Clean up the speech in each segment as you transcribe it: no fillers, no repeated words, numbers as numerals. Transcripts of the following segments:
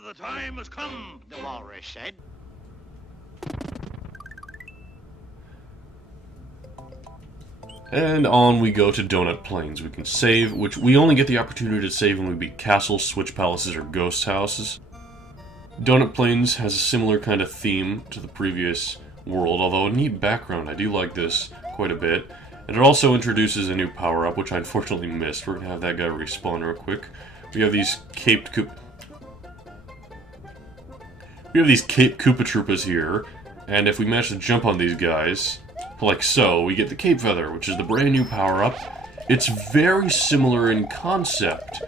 the time has come, the walrus said. And on we go to Donut Plains. We can save, which we only get the opportunity to save when we beat castles, switch palaces, or ghost houses. Donut Plains has a similar kind of theme to the previous world, although a neat background. I do like this quite a bit. And it also introduces a new power-up, which I unfortunately missed. We're going to have that guy respawn real quick. We have these Cape Koopa Troopas here, and if we manage to jump on these guys, like so, we get the Cape Feather, which is the brand new power-up. It's very similar in concept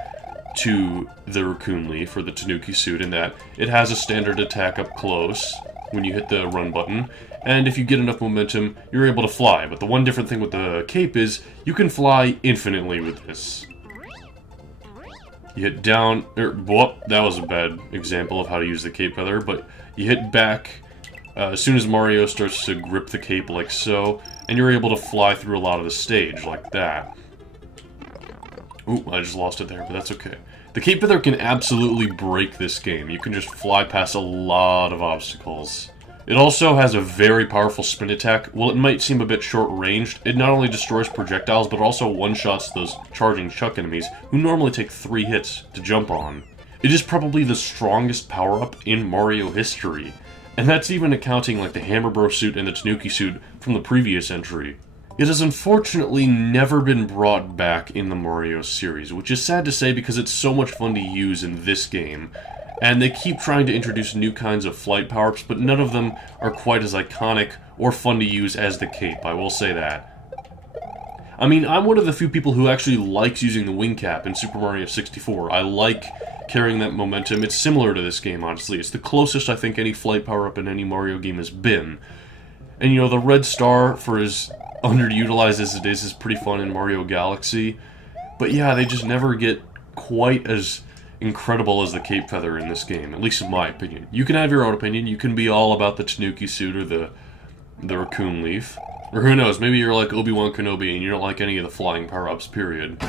to the Raccoon Leaf, or the Tanuki suit, in that it has a standard attack up close when you hit the run button, and if you get enough momentum, you're able to fly. But the one different thing with the cape is, you can fly infinitely with this. You hit down, whoop, that was a bad example of how to use the Cape Feather, but you hit back as soon as Mario starts to grip the cape like so, and you're able to fly through a lot of the stage like that. Ooh, I just lost it there, but that's okay. The Cape Feather can absolutely break this game. You can just fly past a lot of obstacles. It also has a very powerful spin attack. While it might seem a bit short-ranged, it not only destroys projectiles, but also one-shots those charging Chuck enemies, who normally take 3 hits to jump on. It is probably the strongest power-up in Mario history, and that's even accounting like the Hammer Bro suit and the Tanuki suit from the previous entry. It has unfortunately never been brought back in the Mario series, which is sad to say because it's so much fun to use in this game. And they keep trying to introduce new kinds of flight power-ups, but none of them are quite as iconic or fun to use as the cape, I will say that. I mean, I'm one of the few people who actually likes using the wing cap in Super Mario 64. I like carrying that momentum. It's similar to this game, honestly. It's the closest I think any flight power-up in any Mario game has been. And you know, the red star, for as underutilized as it is pretty fun in Mario Galaxy. But yeah, they just never get quite as incredible as the Cape Feather in this game, at least in my opinion. You can have your own opinion. You can be all about the Tanuki suit or the Raccoon Leaf. Or who knows, maybe you're like Obi-Wan Kenobi and you don't like any of the flying power-ups, period.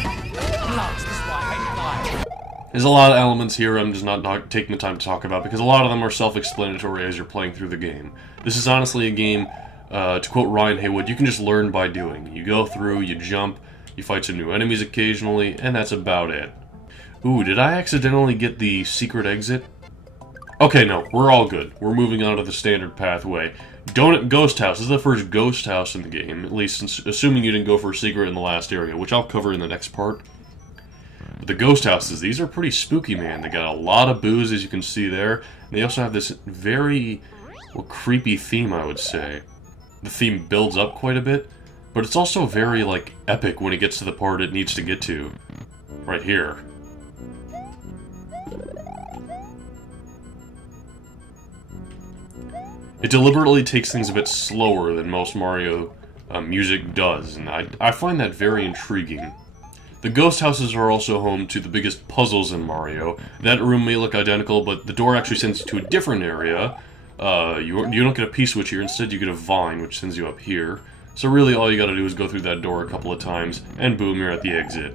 There's a lot of elements here I'm just not taking the time to talk about, because a lot of them are self-explanatory as you're playing through the game. This is honestly a game, to quote Ryan Haywood, you can just learn by doing. You go through, you jump, you fight some new enemies occasionally, and that's about it. Ooh, did I accidentally get the secret exit? Okay, no, we're all good. We're moving on to the standard pathway. Donut Ghost House. This is the first ghost house in the game, at least assuming you didn't go for a secret in the last area, which I'll cover in the next part. But the ghost houses, these are pretty spooky, man. They got a lot of booze, as you can see there. And they also have this very, well, creepy theme, I would say. The theme builds up quite a bit, but it's also very, like, epic when it gets to the part it needs to get to. Right here. It deliberately takes things a bit slower than most Mario music does, and I find that very intriguing. The ghost houses are also home to the biggest puzzles in Mario. That room may look identical, but the door actually sends you to a different area. You don't get a P-switch here, instead you get a vine, which sends you up here. So really all you gotta do is go through that door a couple of times, and boom, you're at the exit.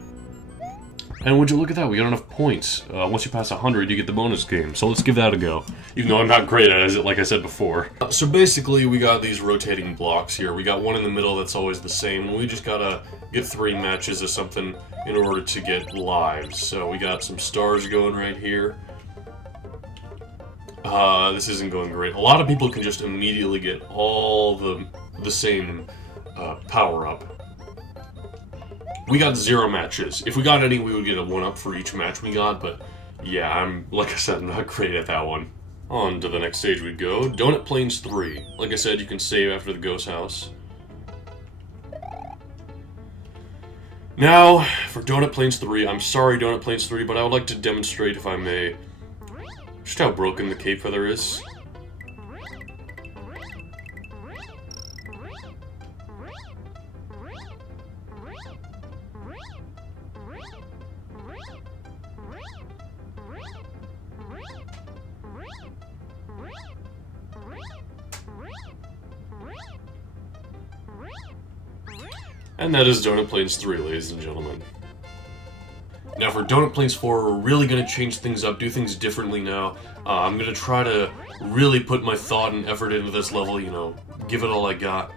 And would you look at that, we got enough points. Once you pass 100, you get the bonus game, so let's give that a go. Even though I'm not great at it, like I said before. So basically, we got these rotating blocks here. We got one in the middle that's always the same. We just gotta get 3 matches of something in order to get lives. So we got some stars going right here. This isn't going great. A lot of people can just immediately get all the same power-up. We got 0 matches. If we got any, we would get a 1-up for each match we got, but yeah, like I said, I'm not great at that one. On to the next stage we go. Donut Plains 3. Like I said, you can save after the ghost house. Now, for Donut Plains 3, I'm sorry Donut Plains 3, but I would like to demonstrate, if I may, just how broken the Cape Feather is. And that is Donut Plains 3, ladies and gentlemen. Now for Donut Plains 4, we're really going to change things up, do things differently now. I'm going to try to really put my thought and effort into this level, you know, give it all I got.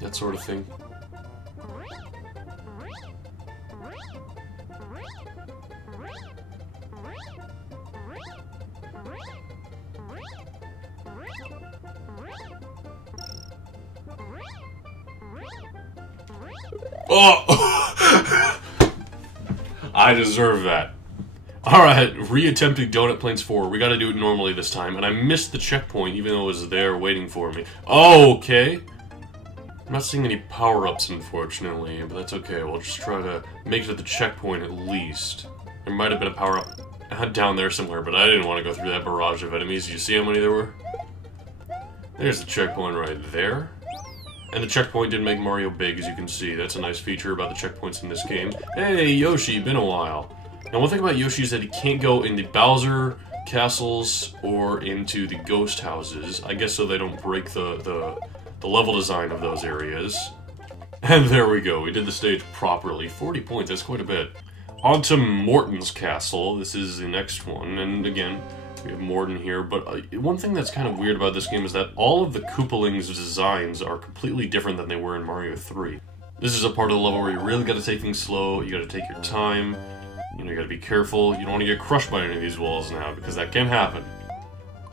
That sort of thing. Oh! I deserve that. Alright, re-attempting Donut Plains 4. We gotta do it normally this time, and I missed the checkpoint even though it was there waiting for me. Okay. I'm not seeing any power-ups, unfortunately, but that's okay. We'll just try to make it to the checkpoint at least. There might have been a power-up down there somewhere, but I didn't want to go through that barrage of enemies. Did you see how many there were? There's the checkpoint right there. And the checkpoint did make Mario big, as you can see. That's a nice feature about the checkpoints in this game. Hey, Yoshi, been a while. Now, one thing about Yoshi is that he can't go in the Bowser castles or into the ghost houses. I guess so they don't break the level design of those areas. And there we go. We did the stage properly. 40 points, that's quite a bit. On to Morton's castle. This is the next one. And again, we have Morton here, but one thing that's kind of weird about this game is that all of the Koopalings' designs are completely different than they were in Mario 3. This is a part of the level where you really gotta take things slow, you gotta take your time, you know, you gotta be careful, you don't want to get crushed by any of these walls now, because that can happen.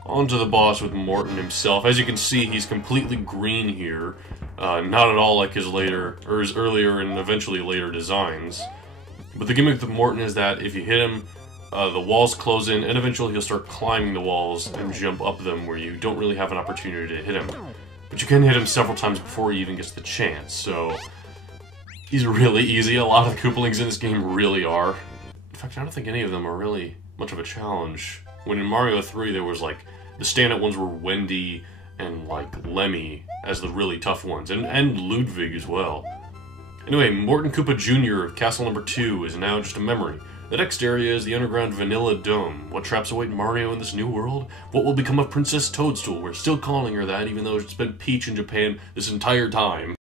On to the boss with Morton himself. As you can see, he's completely green here, not at all like his later, or his earlier and eventually later designs. But the gimmick with Morton is that if you hit him, the walls close in, and eventually he'll start climbing the walls and jump up them where you don't really have an opportunity to hit him. But you can hit him several times before he even gets the chance, so he's really easy. A lot of the Koopalings in this game really are. In fact, I don't think any of them are really much of a challenge. When in Mario 3 there was like, the standout ones were Wendy and like Lemmy as the really tough ones, and Ludwig as well. Anyway, Morton Koopa Jr. of Castle Number 2 is now just a memory. The next area is the underground Vanilla Dome. What traps await Mario in this new world? What will become of Princess Toadstool? We're still calling her that, even though it's been Peach in Japan this entire time.